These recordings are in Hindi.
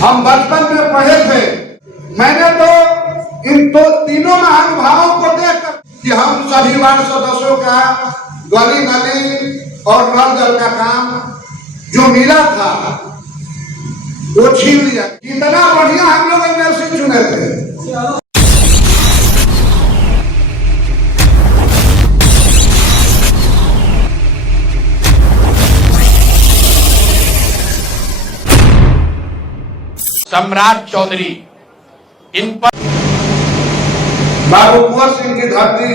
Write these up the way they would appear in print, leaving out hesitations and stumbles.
हम बचपन में पढ़े थे। मैंने तो इन तीनों महानुभावों को देखकर कि हम सभी वार्ड सदस्यों का गली नली और नल जल का काम जो मिला था वो छीन लिया। कितना बढ़िया हम लोग एमएलसी चुने थे। सम्राट चौधरी, इन पर बाबू कुंवर सिंह की धरती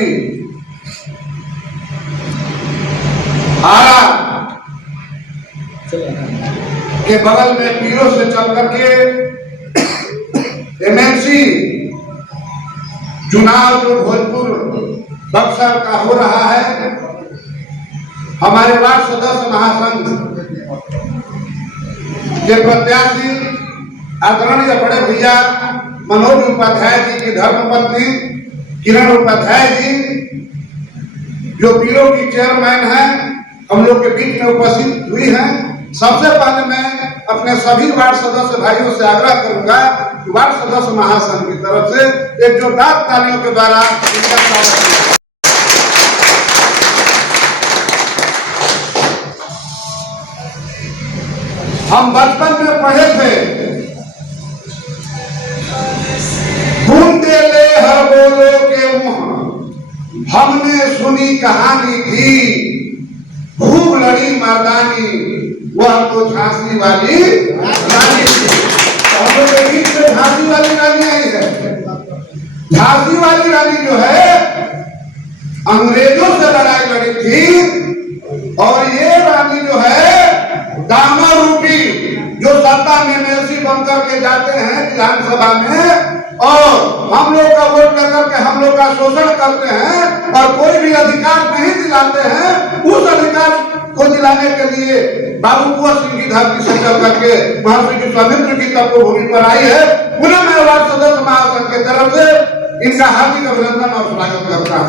आरा के बगल में पीरों से चल करके एमएलसी चुनाव जो भोजपुर बक्सर का हो रहा है, हमारे वार्ड सदस्य महासंघ के प्रत्याशी आदरणीय बड़े भैया मनोज उपाध्याय जी की धर्मपत्नी किरण उपाध्याय जी जो पीरों की चेयरमैन है, हम लोग के बीच में उपस्थित हुई हैं। सबसे पहले मैं अपने सभी वार्ड सदस्य भाइयों से आग्रह करूंगा कि वार्ड सदस्य महासंघ की तरफ से एक जोरदार तालियों के द्वारा इनका स्वागत करें। हम बचपन में पढ़े थे, बूंदे ले हर बोलो के मुंह, हमने सुनी कहानी थी, खूब लड़ी मर्दानी, वह तो झांसी वाली रानी थी। हम लोग के बीच में झांसी वाली रानी आई है। झांसी वाली रानी जो है अंग्रेजों से लड़ाई लड़ी थी, और ये रानी जो है दामा रूपी जो सत्ता में एमएलसी बनकर के जाते हैं विधानसभा में, और हम लोग का वोट लेकर के हम लोग का शोषण करते हैं और कोई भी अधिकार नहीं दिलाते हैं। उस अधिकार को दिलाने के लिए बाबू कुंवर सिंह की धरती से चल करके महर्षि विश्वामित्र की तपोभूमि पर आई है। पुनः मैं वार्ड सदस्य महासंघ की तरफ से इनका हार्दिक अभिनंदन और स्वागत करता हूँ।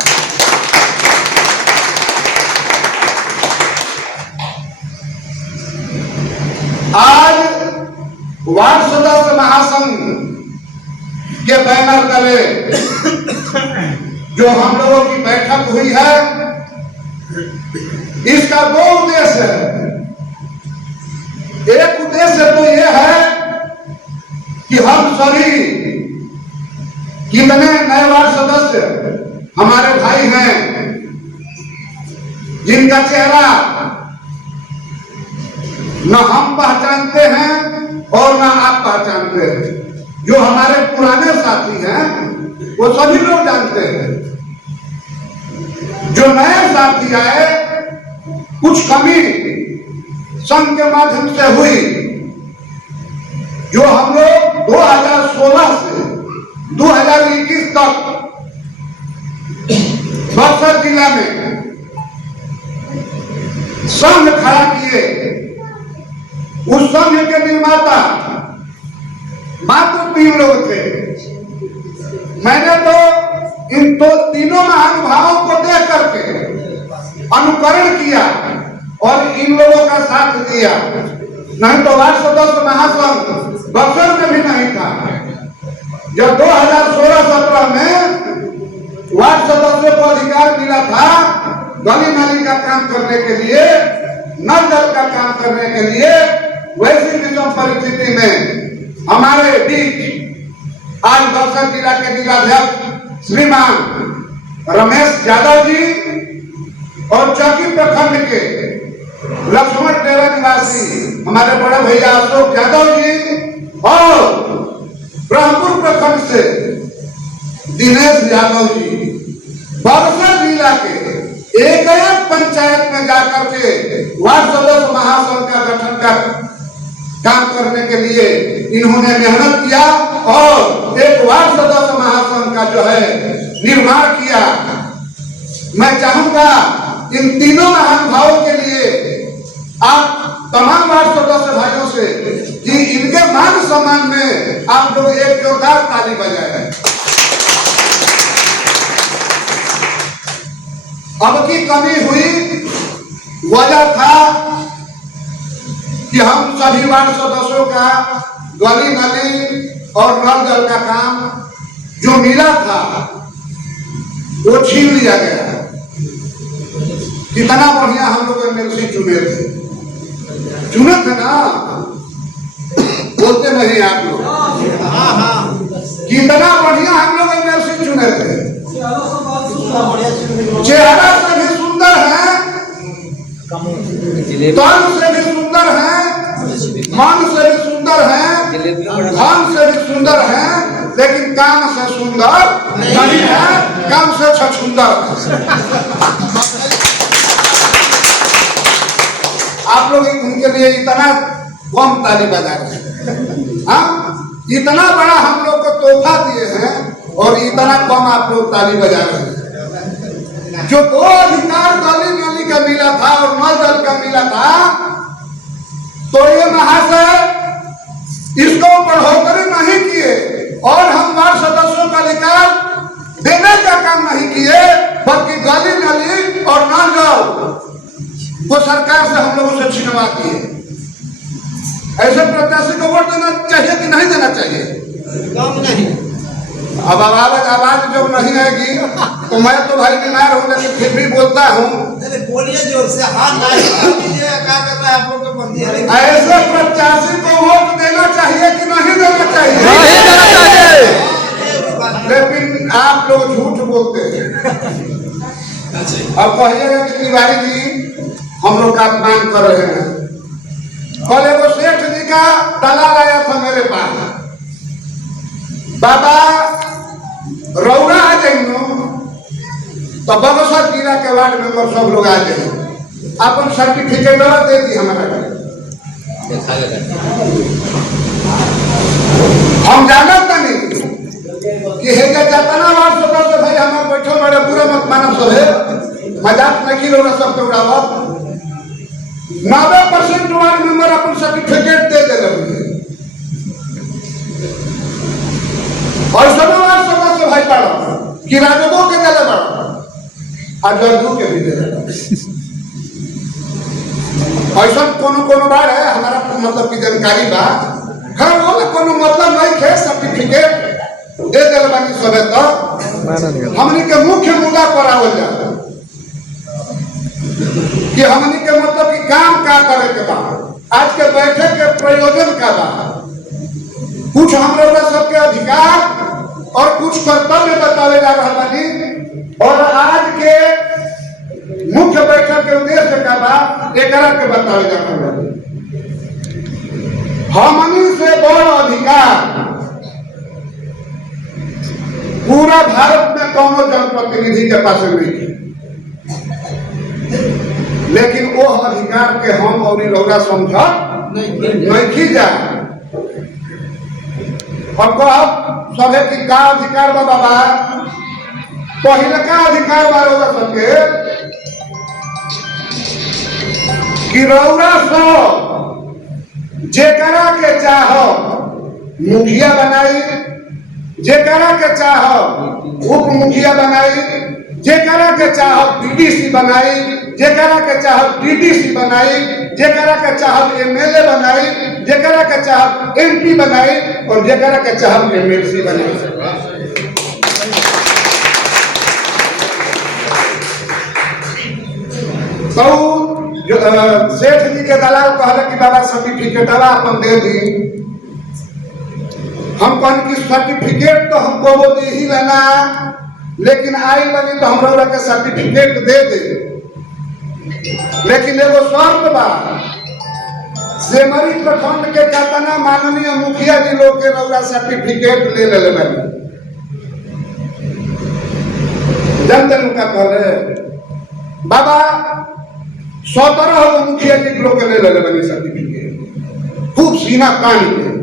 आज वार्ड सदस्य महासंघ के बैनर तले जो हम लोगों की बैठक हुई है, इसका दो उद्देश्य है। एक उद्देश्य तो यह है कि हम सभी कितने नए वार्ड सदस्य हमारे भाई हैं जिनका चेहरा न हम पहचानते हैं और न आप पहचानते हैं। जो हमारे पुराने साथी हैं वो सभी लोग जानते हैं। जो नए साथी आए, कुछ कमी संघ के माध्यम से हुई। जो हम लोग 2016 से 2021 तक बक्सर जिला में संघ खड़ा किए, उस संघ के निर्माता मात्र 3 लोग थे। मैंने तो इन तीनों महानुभावों को देख करके अनुकरण किया और इन लोगों का साथ दिया। नहीं तो वार्ड सदस्य महासंघ बक्सर में भी नहीं था। जब 2016-17 में वार्ड सदस्यों को अधिकार मिला था गली नाली का काम करने के लिए, नल जल का काम करने के लिए, वैसी विषम परिस्थिति में हमारे बीच आज बक्सर जिला के जिलाध्यक्ष श्रीमान रमेश यादव जी और चौकी प्रखंड के लक्ष्मण डेरा निवासी हमारे बड़े भैया अशोक यादव जी और ब्रह्मपुर प्रखंड से दिनेश यादव जी बक्सर जिला के एक पंचायत में जाकर के वार्ड सदस्य महासंघ का गठन का काम करने के लिए इन्होंने मेहनत किया और एक वार्ड सदस्य महासंघ का जो है निर्माण किया। मैं चाहूंगा इन तीनों महानुभावों के लिए आप तमाम वार्ड सदस्य भाइयों से कि इनके मान सम्मान में आप लोग एक जोरदार ताली बजाएं। अब की कमी हुई, वजह था कि हम सभी वार्ड सदस्यों का गली नाली और नल जल का काम जो मिला था वो छीन लिया गया। कितना बढ़िया हम लोग एमएलसी चुने थे ना, बोलते नहीं आप लोग। कितना बढ़िया हम लोग एमएलसी चुने थे। चेहरा से भी सुंदर है, तन से भी सुंदर है, मन से भी सुंदर है, धन से भी सुंदर है, लेकिन काम से सुंदर नहीं है, काम से छछुंदर है। आप लोग उनके लिए इतना कम ताली बजा रहे हैं। हाँ, इतना बड़ा हम लोग को तोहफा दिए हैं और इतना कम आप लोग ताली बजा रहे हैं। जो दो अधिकार गली नाली का मिला था और नल जल का मिला था, तो ये महाशय इसको बढ़ोतरी नहीं किए और हम वार्ड सदस्यों का अधिकार देने का काम नहीं किए, बल्कि गली नाली और नल जल वो सरकार से हम लोगों से छिनवा दिए। ऐसे प्रत्याशी को वोट देना चाहिए कि नहीं देना चाहिए? नहीं। अब आवाज जब नहीं आएगी तो मैं तो भाई बीमार हूँ, लेकिन फिर भी बोलता हूँ। बोलिए जोर से। हाँ नहीं क्या कर रहा है आप लोग? ऐसे प्रत्याशी को वोट देना चाहिए कि नहीं देना चाहिए? नहीं देना चाहिए। लेकिन आप लोग झूठ बोलते हैं। अब कहिएगा कि तिवारी जी हम लोग का अपमान कर रहे हैं। कल एगो सेठ जी का दलाल आया था मेरे पास, बाबा रौरा आ जाइए तो बगसर जिला के वार्ड मेंबर सब लोग आ जाए, अपन सर्टिफिकेट दे दी हमारा। हम जानत नहीं कि हे जातना वार्ड सदस्य भाई हमारे बैठल बड़े पूरा मत मानव सब है, मजाक नहीं लोग सबके उड़ावा। 90% वार्ड मेंबर अपन सर्टिफिकेट दे रहे हैं और सब वार्ड सदस्य भाई बड़ा कि राजदों के दे बड़ा और जदू के भी दे रहे। ऐसा कोनो बार है हमारा मतलब की जानकारी बा, हर वो कोनो मतलब नहीं है, सर्टिफिकेट दे दिल बाकी सब। तो हमनी के मुख्य मुद्दा पर आवल जा कि हमनी के मतलब कि काम का करे के बा, आज के बैठक के प्रयोजन का बा, कुछ हम लोग सबके अधिकार और कुछ कर्तव्य बतावे जा रहा बानी। और आज के मुख्य बैठक के उद्देश्य का बा एकरा के बतावे जा रहा बानी। हमनी से बड़ अधिकार पूरा भारत में कौनो जनप्रतिनिधि के पास नहीं है, लेकिन वो अधिकार के हम और रौरा समझ नहीं जा। अब सभे की का अधिकार बा बाबा, पहले का अधिकार बा रौरा सबके कि रौरा सब जेकरा के चाह मुखिया बनाई, जेकरा के चाह उप मुखिया बनाई, जेकरा के चाह डीडीसी बनाई, जेकरा के चाह डीडीसी बनाई, जेकरा के चाह एमएलए बनाई, जेकरा के चाह एमपी बनाई और जेकरा के चाह एमएलसी बनाई। तो सेठ जी के दलाल कहले कि बाबा सर्टिफिकेट अपन दे दी। हम कहन की सर्टिफिकेट तो हमको वो दे ही लेना, लेकिन आई बनी तो हम लोग के सर्टिफिकेट दे दे, लेकिन एगो शर्त बा, सेमरी प्रखंड के कहतना माननीय मुखिया जी लोग के रौरा सर्टिफिकेट ले ले बानी। जनता का कहले बाबा 17 मुखिया जी लोग के ले ले बानी सर्टिफिकेट, खूब सीना कान के।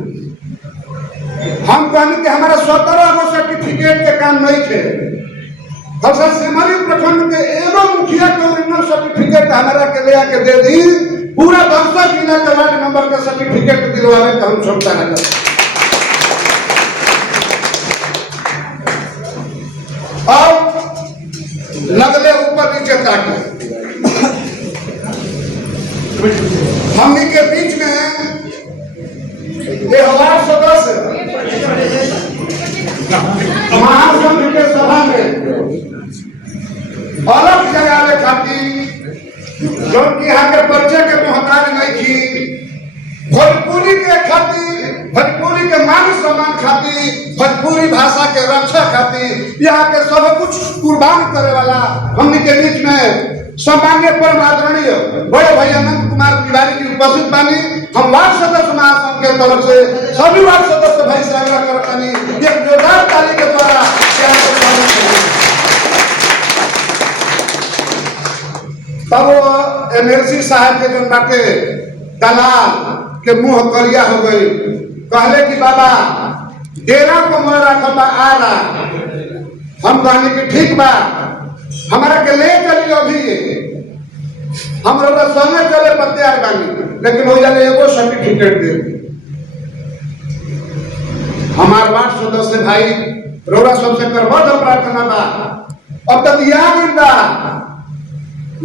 हम कहने कि हमारा 17 सर्टिफिकेट के काम नहीं थे, सेमरी प्रखंड के एगो मुखिया के ओरिजिनल सर्टिफिकेट हमारा के ले आके दे दी, पूरा 10 जिला के वार्ड मेंबर का सर्टिफिकेट दिलवावे का हम क्षमता नहीं। और लगले ऊपर नीचे ताके हमनी के बीच में वार्ड सम्मान खातिर, भोजपुरी भाषा के रक्षा खातिर यहाँ के सब कुछ कुर्बान करे वाला हमनी के बीच में सम्मान्य परम आदरणीय बड़े भैया अनंत कुमार तिवारी जी उपस्थित बानी। हम वार्ड सदस्य महासंघ के तरफ से सभी वार्ड सदस्य भाई से आग्रह करतानी एक जोरदार ताली के द्वारा तब एमएलसी साहब के जो बाटे दलाल के मुंह करिया हो गई, कहले कि बाबा डेरा को मोर रखबा आ रहा। हम कहने की ठीक बा, हमारा के ले चली अभी हम लोग संगे चले पर तैयार बानी, लेकिन हो जाले एगो सर्टिफिकेट दे। हमार वार्ड सदस्य भाई रोड़ा सबसे करबद प्रार्थना बा, अब तक याद बा,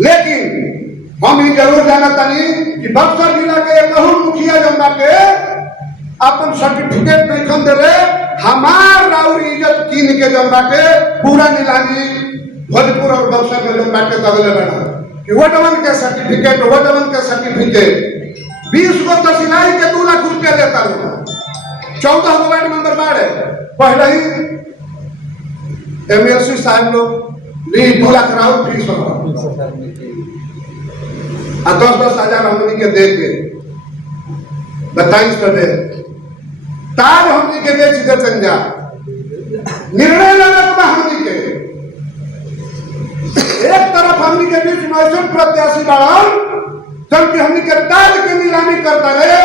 लेकिन हम ही जरूर जाना तानी कि बक्सर जिला के कहूँ मुखिया जन बाटे अपन सर्टिफिकेट नहीं खन देले, हमार राउर इज्जत कीन के जन बाटे पूरा नीलामी भोजपुर और बक्सर में जन बाटे तगले बना कि वोटवन के सर्टिफिकेट 20 को तहसीलाई के 2 लाख रुपया देता लोग, 14 वार्ड नंबर बाढ़ पहले ही एमएलसी साहब लोग 2 लाख राउर फीस हो 10-10 हजार हमनी के दे के 22 दे ताज हमनी के बेच दे तंजा निर्णय लेना हमनी के एक तरफ हमनी के बीच में ऐसे प्रत्याशी बाड़न जबकि हमनी के ताज के नीलामी करता रहे,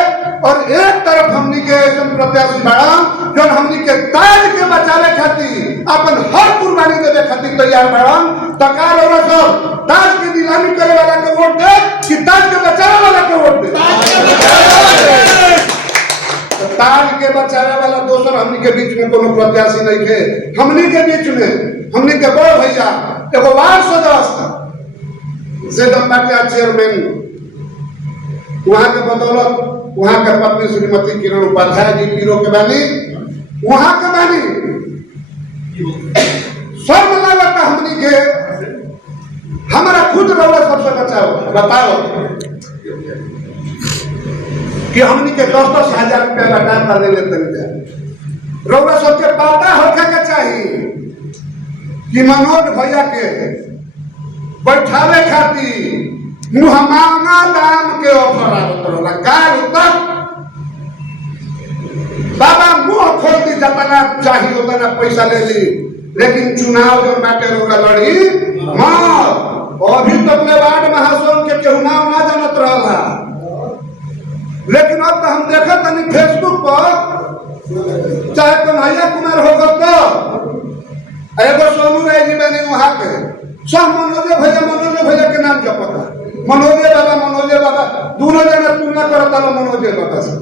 और एक तरफ हमनी के ऐसे प्रत्याशी बाड़न जो हमनी के ताज के बचावे खातिर अपन हर कुर्बानी देवे खातिर तैयार बाड़न। तकार और सब ताज के नीलामी करे वाला के वोट दे कि ताज के बचावे वाला के वोट दे? ताज के बचावे वाला दोसर हमनी के बीच में कोनो प्रत्याशी नहीं है। हमनी के बीच में हमनी के बड़ भैया एगो वार्ड सदस्य से दम्बाटिया चेयरमैन, वहां के बदौलत वहां के पत्नी श्रीमती किरण उपाध्याय जी पीरो के बानी, वहां के बानी सब लागत हमनी के हमारा खुद रौला सबसे बचाओ बताओ कि हमनी के 10-10 हजार रुपया लगा कर ले लेते रौला सबके पता होखे के चाहिए कि मनोज भैया के बैठावे खातिर मुँह मांगा दाम के ऑफर आवत रहला। काल तक बाबा मुंह खोल दी जतना चाहिए उतना पैसा ले ली, लेकिन चुनाव जो बाटे रोका लड़ी अभी तक ले वार्ड महासोन के केहू नाम ना जानत रहला, लेकिन अब तो हम देखत तनी फेसबुक पर चाहे कन्हैया कुमार होगा तो एगो सोनू राय जी बने वहां के सब मनोजे भैया के नाम जपता, मनोजे बाबा दोनों जना तुलना करता मनोजे बाबा से।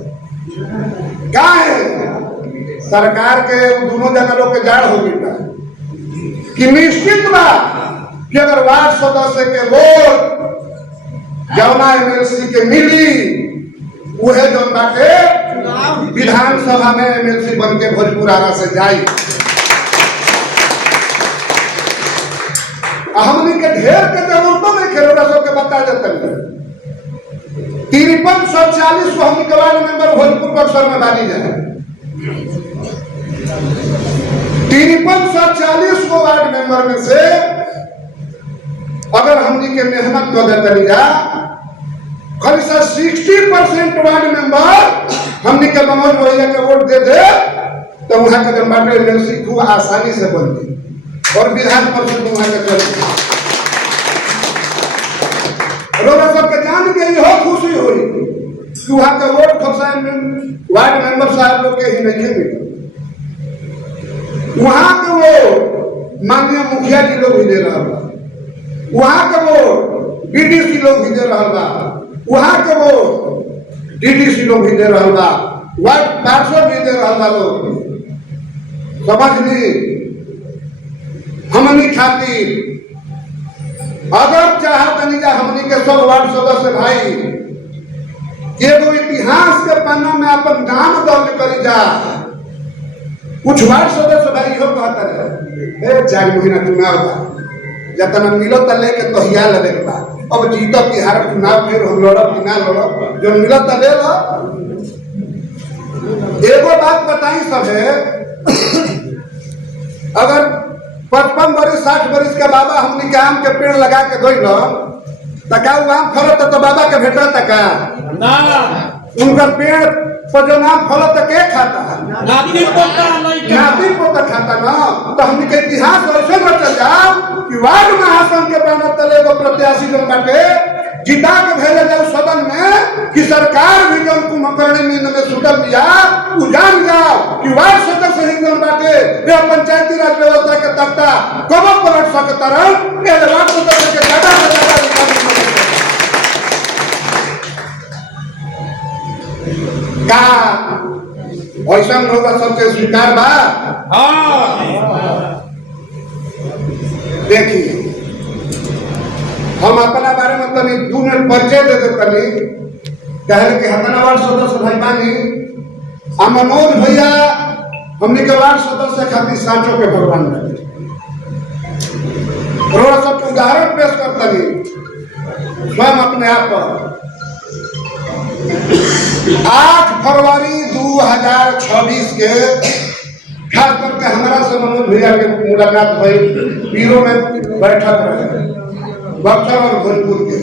क्या है सरकार के दोनों जना लोग के जाड़ हो गई कि निश्चित बा कि अगर वार्ड सदस्य के वोट जौना एमएलसी के मिली उहे जौन बाटे विधानसभा में एमएलसी बन के भोजपुरारा से जाई। हमनी के ढेर के जरूरतों में खेलोड़ा सबके बता देते हैं 5340 को हमनी के वार्ड मेंबर भोजपुर बक्सर में बानी जाए 5340 को वार्ड मेंबर में से अगर हमनी के मेहनत कर देते जा खाली 60% वार्ड मेंबर हमनी के मनोज भैया के वोट दे दे तो वहां के जमाटे एमएलसी खूब आसानी से बनती और विधान परिषद में वहां के चलती। लोग सबके जान के हो खुशी हुई कि वहां के वोट वार्ड मेंबर साहब लोग के ही नहीं मिले, वहां के वो माननीय मुखिया जी लोग भी दे रहा बा, वहां के वो बीडीसी लोग भी दे रहा बा, वहां के वो डीडीसी लोग भी दे रहा बा, वार्ड पार्षद भी दे रहा बा। लोग समझ ली हमनी खातिर अगर चाहत नहीं हमनी के सब वार्ड सदस्य भाई एगो इतिहास के पन्ना में अपन नाम दर्ज करी जा। कुछ वार्ड सदस्य भाई हो कहता रहे 4 महीना चुनाव बा जतना मिलत लेके तहिया लगे बा, अब जीतब बिहार चुनाव फिर हम लड़ब कि ना लड़ब, जो मिलत ले लो। एगो बात बता बताई सब है, अगर 55 बरिस 60 बरिस के बाबा हमनी के आम के पेड़ लगा के गइल त का वो आम फलत तो बाबा के भेटत का ना उनका पेड़ पर जो नाम फलत के खाता नाती पोता नहीं के नाती पोता खाता ना। तो हमनी के इतिहास ऐसे बचल जाओ कि वार्ड महासन के बनत तले एगो प्रत्याशी जो बाटे जिता के भेजे जाओ सदन में कि सरकार भी जो कुंभकर्ण नींद में सुतल बिया उ जान जाओ कि वार्ड सदस्य ही जो बाटे वे पंचायती राज व्यवस्था के तख्ता कब पलट सकतरन ए वार्ड सदस्य के ज्यादा से ज्यादा का ऐसा लोग सबके स्वीकार बा। देखिए हम अपना बारे में तनी 2 मिनट परिचय दे तनी कहे कि हमारा वार्ड सदस्य भाई बानी आ मनोज भैया हमने के वार्ड सदस्य खातिर साँचो के भगवान बने रोड़ा सबके उदाहरण पेश कर तनी स्वयं अपने आप पर 8 फरवरी 2026 के खास करके हमारा से मनोज भैया के मुलाकात हुई पीरो में बैठक रहे बक्सर और भोजपुर के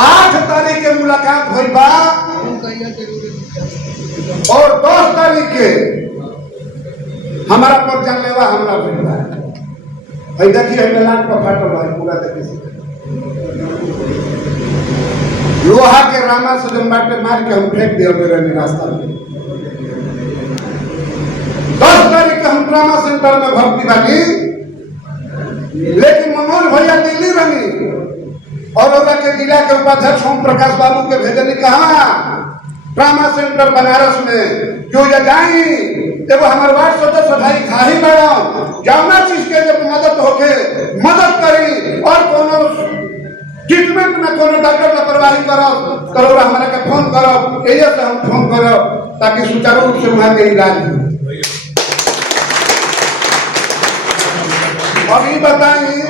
8 तारीख के मुलाकात हुई बा और 10 तारीख के हमारा पर जानलेवा हमला भइल बा। देखिए लाट पर फाटल है पूरा देखिए लोहा के रामा से जब बाटे मार के हम फेंक दिया मेरे रास्ता में। 10 तारीख के हम ट्रामा सेंटर में भर्ती बानी लेकिन मनोज भैया दिल्ली बनी और ओरा के जिला के उपाध्यक्ष ओम प्रकाश बाबू के भेजनी कहा ट्रामा सेंटर बनारस में क्यों जाई एगो हमारे वार्ड सदस्य भाई खाही मैडम जौना चीज के जब मदद होके मदद करी और कोनो ट्रीटमेंट में कोनो डॉक्टर लापरवाही करब तो हमारा के फोन करब यही से हम फोन करब ताकि सुचारू रूप से वहां के इलाज हो। अभी बताई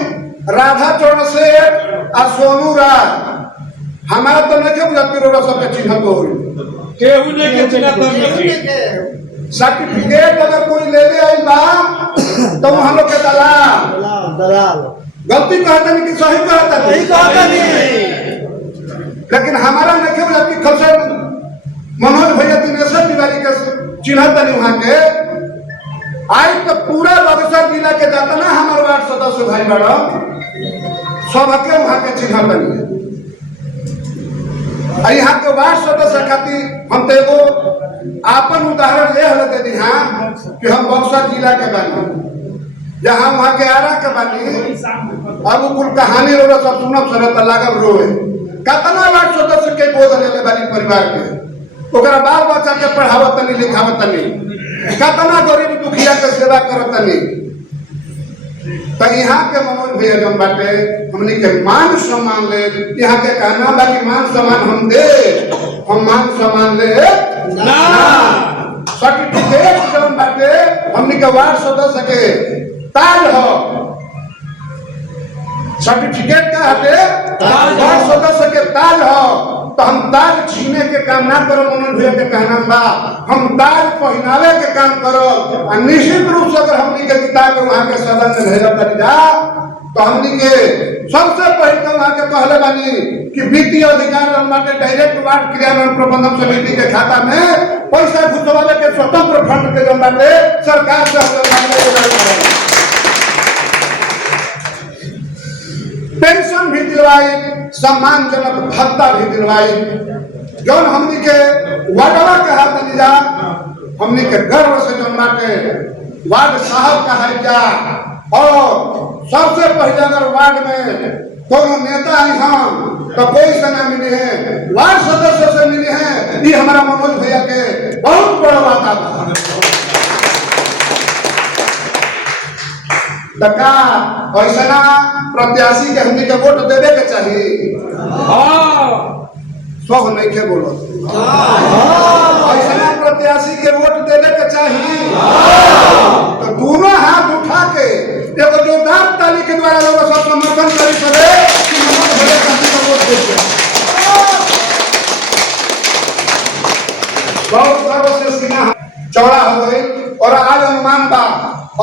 राधा चौड़ से आ सोनू राज हमारा तो नहीं बुझाती रोड़ा सबके चिन्ह को केहू नहीं के चिन्ह सर्टिफिकेट अगर कोई ले ले आई बा तो हम लोग के दलाल गलती कहता नहीं कि सही कहता नहीं लेकिन हमारा नहीं बुझाती कल से मनोज भैया दिनेश्वर तिवारी के चिन्हता नहीं वहां के आज तो पूरा बक्सर जिला के जाता ना हमारे वार्ड सदस्य भाई मैडम सबके वहां के चिन्हता नहीं यहाँ के वार्ड सदस्य खातिर हम तो एगो आपन उदाहरण ये हल दे दी कि हम बक्सर जिला के बानी जहाँ वहाँ के आरा के बानी अब कुल कहानी रो सब सुनब सरत लागल रोए कतना वार्ड सदस्य के बोझ ले बानी परिवार के ओकरा बाल बच्चा के पढ़ावत नहीं लिखावत नहीं कतना गरीब दुखिया के सेवा करत नहीं तो यहाँ के मनोज भैया जन बाटे हमने के मान सम्मान ले यहाँ के कहना बा कि मान सम्मान हम दे हम मान सम्मान ले ना सर्टिफिकेट जन बाटे हमने के वार्ड सदस्य के ताज हो सर्टिफिकेट का हटे वार्ड सदस्य के ताज हो तो हम ताज छीने के काम ना करो मनोज भैया के कहना बा हम ताज पहनावे के काम करो और निश्चित रूप से अगर हमनी के जिता के वहां के सदन में भेजा तक जा तो हमनी के सबसे पहले तो वहां के कहले बानी कि वित्तीय अधिकार बाटे डायरेक्ट वार्ड क्रियान्वयन प्रबंधन समिति के खाता में पैसा घुसवावे के स्वतंत्र फंड के जन बाटे सरकार से हम पेंशन भी दिलवाई सम्मानजनक भत्ता भी दिलवाई जौन हमनी के वार्डवा कहा तनी जा हमनी के गर्व से जौन बाटे वार्ड साहब कहा जा और सबसे पहले अगर वार्ड में कोनो नेता आई हम तो कोई से ना मिले हैं वार्ड सदस्य से मिले हैं ये हमारा मनोज भैया के बहुत बड़ा वादा था तका ऐसा प्रत्याशी के हमनी के वोट देवे के चाहिए सब नहीं के बोलो ऐसा प्रत्याशी के वोट देवे के चाहिए तो दोनों हाथ उठा के एगो जोरदार ताली के द्वारा लोग सब समर्थन करी करे कि मनोज भैया का वोट देते बहुत गर्व से सीना चौड़ा हो गई और आज अनुमान बा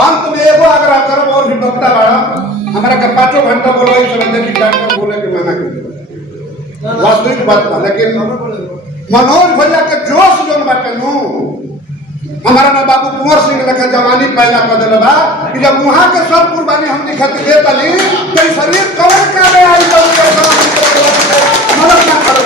अंत में एगो आग्रह करब और भी वक्ता बाड़ा हमारा के 5 घंटा बोलो इस बंदे की डॉक्टर बोले के मना कर वास्तविक बात बा लेकिन मनोज भैया के जोश जोन बाटे नु हमारा ना बाबू कुंवर सिंह लखा जवानी पैदा कर दिल बा कि जब वहां के सब कुर्बानी हम दिखत दे तली तो शरीर कवर का में आई तो मदद ना करो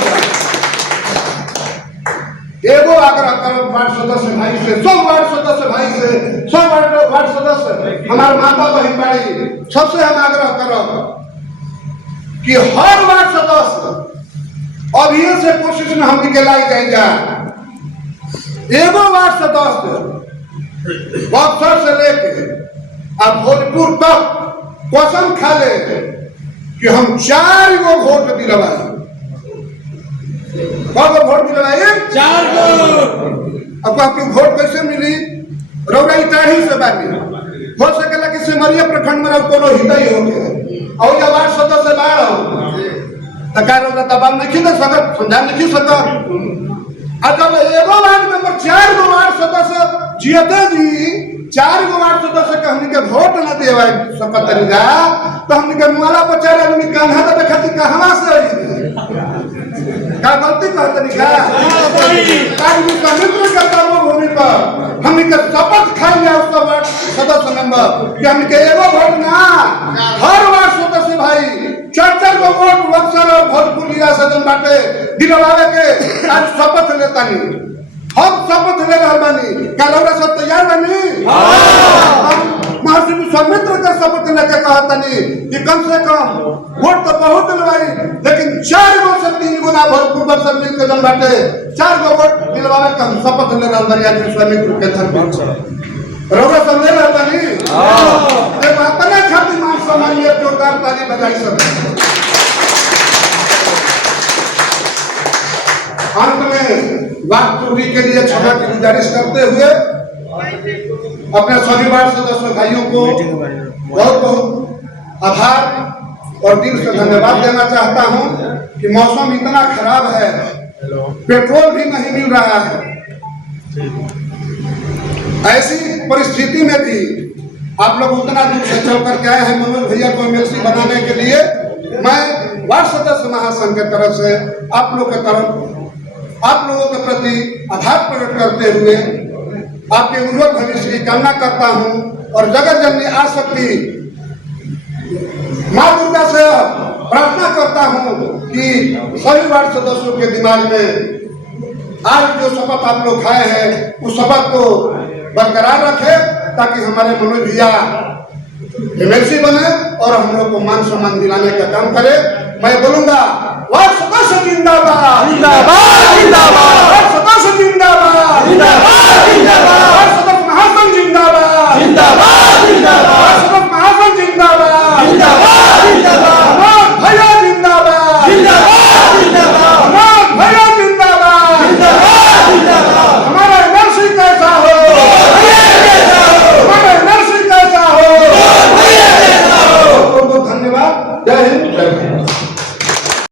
एगो आग्रह करो वार्ड सदस्य भाई से सब वार्ड सदस्य भाई से सब वार्ड सदस्य हमारे माता बहन बाड़ी सबसे हम आग्रह करो कि हर वार्ड सदस्य अभी से कोशिश में हम निकलाई जाए जा एगो वार्ड सदस्य बक्सर से लेके अब भोजपुर तक कसम खा ले कि हम 4 गो वोट दिलवाई वोट दिलवाई 4 गो। अब आपकी वोट कैसे मिली रौरा इटाही से बानी हो सकेला कि सिमरिया प्रखंड में कोनो हितई हो गया और जब वार्ड सदस्य बाढ़ तो का रौरा दबाव नहीं दे सकत समझा नहीं सकत जब एगो वार्ड नंबर 4 गो वार्ड सदस्य जियते जी 4 गो वार्ड सदस्य के हमनी के वोट न देवा सकत जा तो हमनी के मुआला पर 4 आदमी कान्हा दे खातिर कहवा से का गलती कहत नहीं का भी समित्र के कर्म भूमि पर हमनी के शपथ खाई जा उसका वार्ड सदस्य नंबर कि हमनी के एगो वोट ना हर वार्ड सदस्य भाई 4 गो वोट बक्सर और भोजपुर जिला से जन बाटे दिलवावे के आज शपथ लेता नहीं हम शपथ ले रहा बानी का रौरा सब तैयार बानी महर्षि विश्वामित्र के शपथ लेके कहता नहीं कि कम से कम वोट तो बहुत दिलवाई लेकिन 4 गो से 3 गुना भोजपुर बक्सर मिल के जन बाटे 4 गो वोट दिलवावे का हम शपथ ले रहा बानी आज विश्वामित्र के धर्म रौरा सब ले रहा बानी ये बात ना खातिर मान सम्मान ये जोरदार ताली बजाई सब अंत में बात पूरी के लिए क्षमा की गुजारिश करते हुए अपने सभी वार्ड सदस्य भाइयों को बहुत बहुत आभार और दिल से धन्यवाद देना चाहता हूं कि मौसम इतना खराब है पेट्रोल भी नहीं मिल रहा है ऐसी परिस्थिति में भी आप लोग उतना दूर से चल करके आए हैं मनोज भैया को एमएलसी बनाने के लिए मैं वार्ड सदस्य महासंघ के तरफ से आप लोगों के प्रति आभार प्रकट करते हुए आपके उज्जवल भविष्य की कामना करता हूं और जगत जननी आशक्ति मां दुर्गा से प्रार्थना करता हूं कि सभी वार्ड सदस्यों के दिमाग में आज जो शपथ आप लोग खाए हैं उस शपथ को बरकरार रखे ताकि हमारे मनोज भैया एमएलसी बने और हम लोग को मान सम्मान दिलाने का काम करे। मैं बोलूंगा वार्ड सदस्य जिंदाबाद,